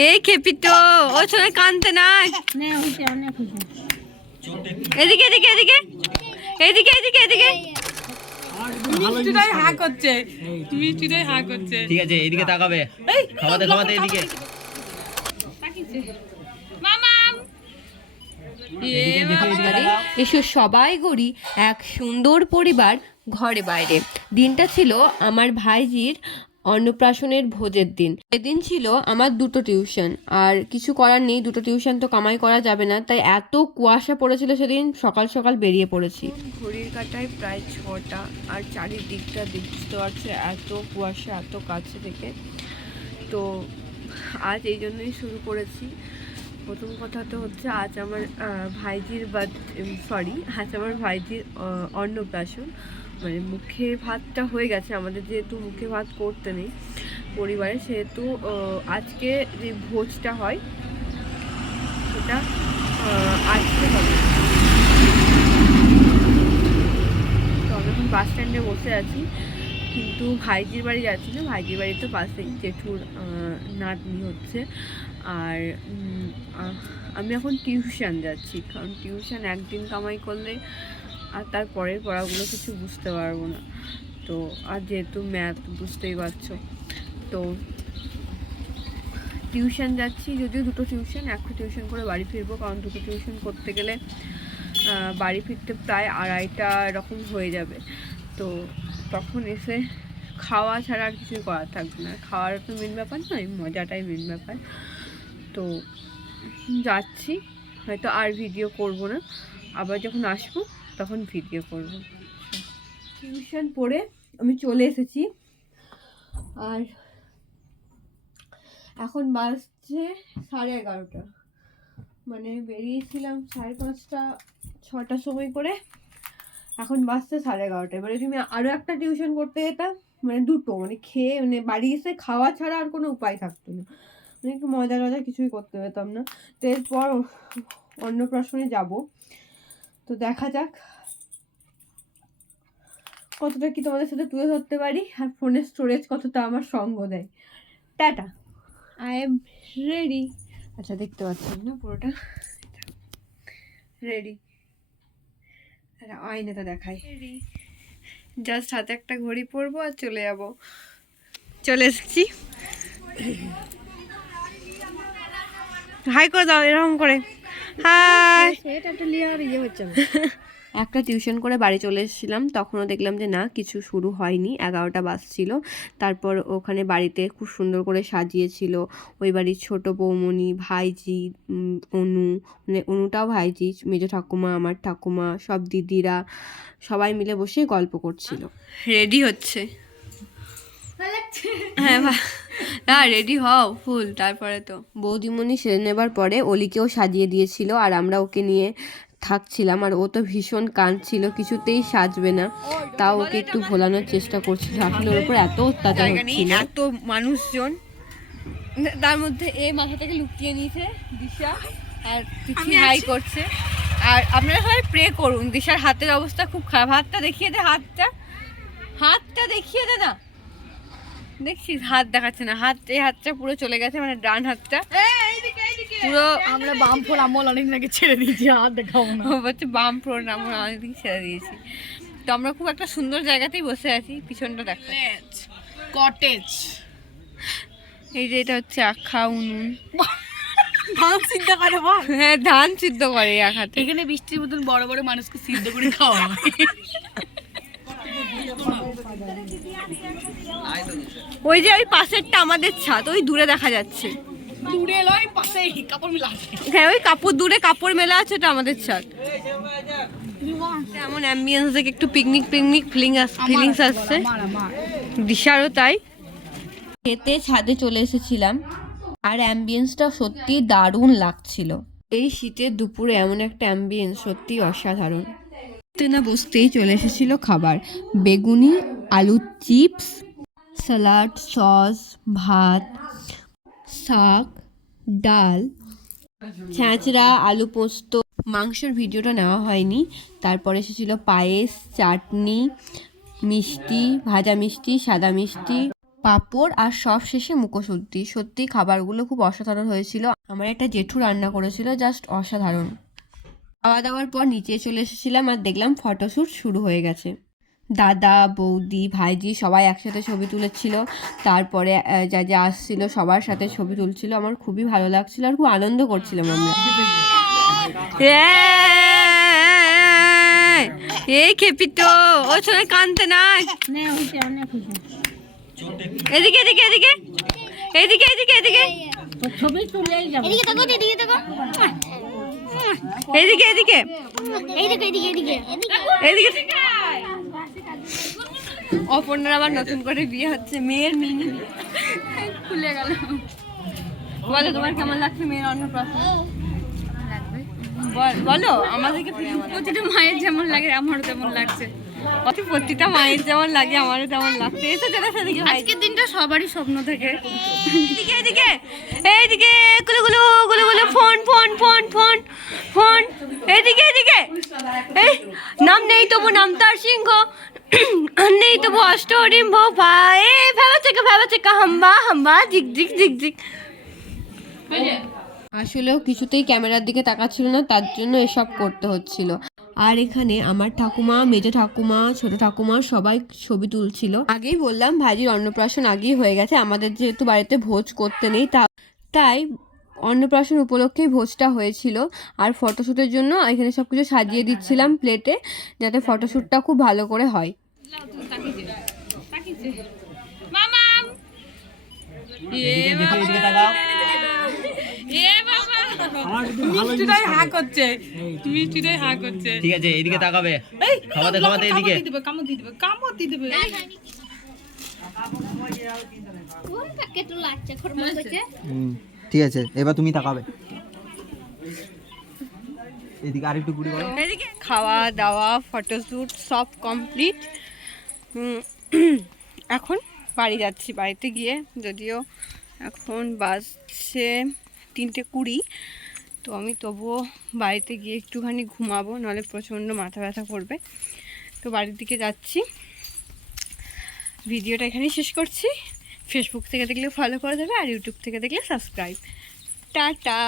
এই খেপিটো ওর সঙ্গে কানতে নাই। এদিকে এদিকে এদিকে এদিকে এদিকে এদিকে মিষ্টিটাই হা করছে, মিষ্টিটাই হা করছে। ঠিক আছে, এদিকে তাকাবে, খাওয়াতে খাওয়াতে এদিকে। এসো সবাই করি এক সুন্দর পরিবার ঘরে বাইরে। দিনটা ছিল আমার ভাইজির অন্নপ্রাশনের ভোজের দিন। এদিন ছিল আমার দুটো টিউশন, আর কিছু করার নেই, দুটো টিউশন তো কামাই করা যাবে না, তাই এত কুয়াশা পড়েছিল সেদিন সকাল সকাল বেরিয়ে পড়েছি। ঘড়ির কাঁটায় প্রায় 6টা, আর চারিদিকটা বুঝতে পারছে এত কুয়াশা এত কাছে থেকে। তো আজ এই জন্যই শুরু করেছি। প্রথম কথা তো হচ্ছে আজ আমার ভাইজির আজ আমার ভাইজির অন্নপ্রাশন, মানে মুখে ভাতটা হয়ে গেছে আমাদের, যেহেতু মুখে ভাত করতে নেই পরিবারে, সেহেতু আজকে যে ভোজটা হয় সেটা আজকে হবে। তো আমি এখন বাস স্ট্যান্ডে বসে আছি, কিন্তু ভাইজির বাড়ি যাচ্ছি না। ভাইজির বাড়ি তো পাশেই, জেঠুর নাতনি হচ্ছে। আর আমি এখন টিউশন যাচ্ছি, কারণ টিউশন একদিন কামাই করলে আর তার পরের পড়াগুলো কিছু বুঝতে পারবো না। তো আর যেহেতু ম্যাথ বুঝতেই পারছো, তো টিউশন যাচ্ছি। যদিও দুটো টিউশন, একটা টিউশন করে বাড়ি ফিরবো, কারণ দুটো টিউশন করতে গেলে বাড়ি ফিরতে প্রায় 2:30 এরকম হয়ে যাবে। তো তখন এসে খাওয়া ছাড়া আর কিছুই করার থাকবে না। খাওয়ার তো মেন ব্যাপার নয়, মজাটাই মেন ব্যাপার। তো যাচ্ছি, হয়তো আর ভিডিও করব না, আবার যখন আসবো তখন ভিডিও করব। টিউশন পড়ে আমি চলে এসেছি, আর এখন বাজছে 11:30। মানে বেরিয়েছিলাম 5:30 6টার সময় করে, এখন বাজছে 11:30। এবারে তুমি আরও একটা টিউশন করতে যেতাম, মানে দুটো, মানে খেয়ে মানে বাড়ি এসে খাওয়া ছাড়া আর কোনো উপায় থাকতো না, মানে একটু মজা টজা কিছুই করতে পেতাম না। তো এরপর অন্নপ্রাশনে যাব, তো দেখা যাক কতটা কি তোমাদের সাথে তুলে ধরতে পারি, আর ফোনের স্টোরেজ কতটা আমার সঙ্গ দেয়। Tata, I am ready. আচ্ছা, দেখতে পাচ্ছেন না পুরোটা রেডি, আয়নাটা দেখাই। জাস্ট হাতে একটা ঘড়ি পরবো আর চলে যাব। চলে এসেছি, হাই করে দাও এরকম করে, হাই। একটা টিউশন করে বাড়ি চলে এসেছিলাম, তখনও দেখলাম যে না, কিছু শুরু হয়নি, 11টা বাজছিল। তারপর ওখানে বাড়িতে খুব সুন্দর করে সাজিয়েছিল ওই বাড়ির ছোট বৌমণি, ভাইজি, অনু, মানে অনুটাও ভাইজি, মেজো ঠাকুমা, আমার ঠাকুমা, সব দিদিরা সবাই মিলে বসে গল্প করছিল। রেডি হচ্ছে, হ্যাঁ না রেডি হও ফুল। তারপরে তো বৌদিমণি সেরে নেবার পরে অলিকেও সাজিয়ে দিয়েছিল, আর আমরা ওকে নিয়ে থাকছিলাম, আর ও তো ভীষণ কাঁদছিল, কিছুতেই সাজবে না। তাও ওকে একটু ভোলানোর চেষ্টা করছিল, আসলে ওর উপর এত অত্যাচার হচ্ছিল। এত মানুষজন, তার মধ্যে এই মাথাটাকে লুকিয়ে নিয়েছে দিশা, আর পিছি হাই করছে। আর আপনারা সবাই প্রে করুন, দিশার হাতের অবস্থা খুব খারাপ। হাতটা দেখিয়ে দে, হাতটা দেখিয়ে দে না, দেখছিস হাত দেখাচ্ছে না, এই হাতটা পুরো চলে গেছে, মানে ডান হাতটা পুরো। আমরা বাম ফোর আমল অনেকদিন আগে ছেড়ে দিয়েছি, হাত দেখাবো না। হচ্ছে বাম ফোর আমরা অনেকদিন ছেড়ে দিয়েছি। তো আমরা খুব একটা সুন্দর জায়গাতেই বসে আছি, পিছনটা দেখা কটেজ। এই যে এটা হচ্ছে আখা উনুন, ধান সিদ্ধ করে বল। হ্যাঁ, ধান সিদ্ধ করে আখাতে। এখানে বৃষ্টির মতন বড় বড় মানুষকে সিদ্ধ করে খাওয়া হয়। ওই যে ওই পাশেরটা আমাদের ছাদ, ওই দূরে দেখা যাচ্ছে। দূরে লয়, পাশেই কাপড় মেলা আছে। হ্যাঁ, ওই দূরে কাপড় মেলা আছে, ওটা আমাদের ছাদ। এমন অ্যাম্বিয়েন্স দেখে একটু পিকনিক ফিলিংস আসছে, দিশারও তাই। খেতে ছাদে চলে এসেছিলাম, আর অ্যাম্বিয়েন্সটা সত্যি দারুণ লাগছিল। এই শীতের দুপুরে এমন একটা অ্যাম্বিয়েন্স সত্যি অসাধারণ। না বসতেই চলে এসেছিল খাবার, বেগুনি, আলুর চিপস, স্যালাড, সস, ভাত, শাক, ডাল, ছ্যাঁচড়া, আলু পোস্ত। মাংসের ভিডিওটা নেওয়া হয়নি। তারপরে এসেছিল পায়েস, চাটনি, মিষ্টি, ভাজা মিষ্টি, সাদা মিষ্টি, পাঁপড় আর সব শেষে মুখোশুদ্ধি। সত্যি খাবারগুলো খুব অসাধারণ হয়েছিল। আমার একটা জেঠু রান্না করেছিল, জাস্ট অসাধারণ। খাওয়া দাওয়ার পর নিচে চলে এসেছিলাম আর দেখলাম ফটোশ্যুট শুরু হয়ে গেছে। দাদা, বৌদি, ভাইজি সবাই একসাথে ছবি তুলেছিল। তারপরে যা যা আসছিল সবার সাথে ছবি তুলছিল। আমার খুবই ভালো লাগছিল আর খুব আনন্দ করছিলাম আমরা। এই খেপি তো ওর সঙ্গে কানতে নাই। এদিকে এদিকে এদিকে এদিকে এদিকে এদিকে ছবি তুলেই যাবে। এদিকে তাকো, এদিকে তাকো, এদিকে এদিকে এইদিকে এদিকে এদিকে এদিকে। অপর্ণার আবার নতুন করে বিয়ে হচ্ছে, মেয়ের মিনি খুলে গেল। বলো তোমার কেমন লাগছে মেয়ের অন্নপ্রাশন? বলো আমাদেরকে। প্রতিটা মায়ের যেমন লাগে আমারও তেমন লাগছে। প্রতিটা মায়ের যেমন লাগে আমারও তেমন লাগছে। এসে যেটা সেদিকে আজকের দিনটা সবারই স্বপ্ন থাকে। এদিকে এদিকে এইদিকে গুলো গুলো গুলো গুলো phone phone phone phone phone এদিকে এদিকে। এই নাম নেই তবু নাম তার সিংহ, নেই তবু অষ্টরিম্ভ ভাই ভেবা থেকে হাম্বা হাম্বা জিক জিক জিক জিক। আসলেও কিছুতেই ক্যামেরার দিকে তাকাচ্ছিল না, তার জন্য এসব করতে হচ্ছিল। আর এখানে আমার ঠাকুমা, মেজো ঠাকুমা, ছোট ঠাকুমা সবাই ছবি তুলছিল। আগেই বললাম ভাইজির অন্নপ্রাশন আগেই হয়ে গেছে। আমাদের যেহেতু বাড়িতে ভোজ করতে নেই, তাই অন্নপ্রাশন উপলক্ষেই ভোজটা হয়েছিল। আর ফটোশ্যুটের জন্য এখানে সব কিছু সাজিয়ে দিচ্ছিলাম প্লেটে, যাতে ফটোশ্যুটটা খুব ভালো করে হয়। এদিকে দেখো, এদিকে তাকাও। মিষ্টিটাই হা করছে, মিষ্টিটাই হা করছে। ঠিক আছে, এইদিকে তাকাবে। খাওয়াতে খাওয়াতে এদিকে। কামড় দিয়ে দেবে। কোন কাকে তো লাগছে খরমা করছে। ঠিক আছে, এবার তুমি তাকাবে। এদিকে আরেকটু ঘুরে বলো। এদিকে খাওয়া দাওয়া ফটোশ্যুট সব কমপ্লিট। এখন বাড়ি যাচ্ছি। বাড়িতে গিয়ে, যদিও এখন বাজছে 3:20, তো আমি তবুও বাড়িতে গিয়ে একটুখানি ঘুমাবো, নাহলে প্রচণ্ড মাথা ব্যথা করবে। তো বাড়ির দিকে যাচ্ছি। ভিডিওটা এখানেই শেষ করছি। ফেসবুক থেকে দেখলে ফলো করে দেবে, আর ইউটিউব থেকে দেখলে সাবস্ক্রাইব। টাটা।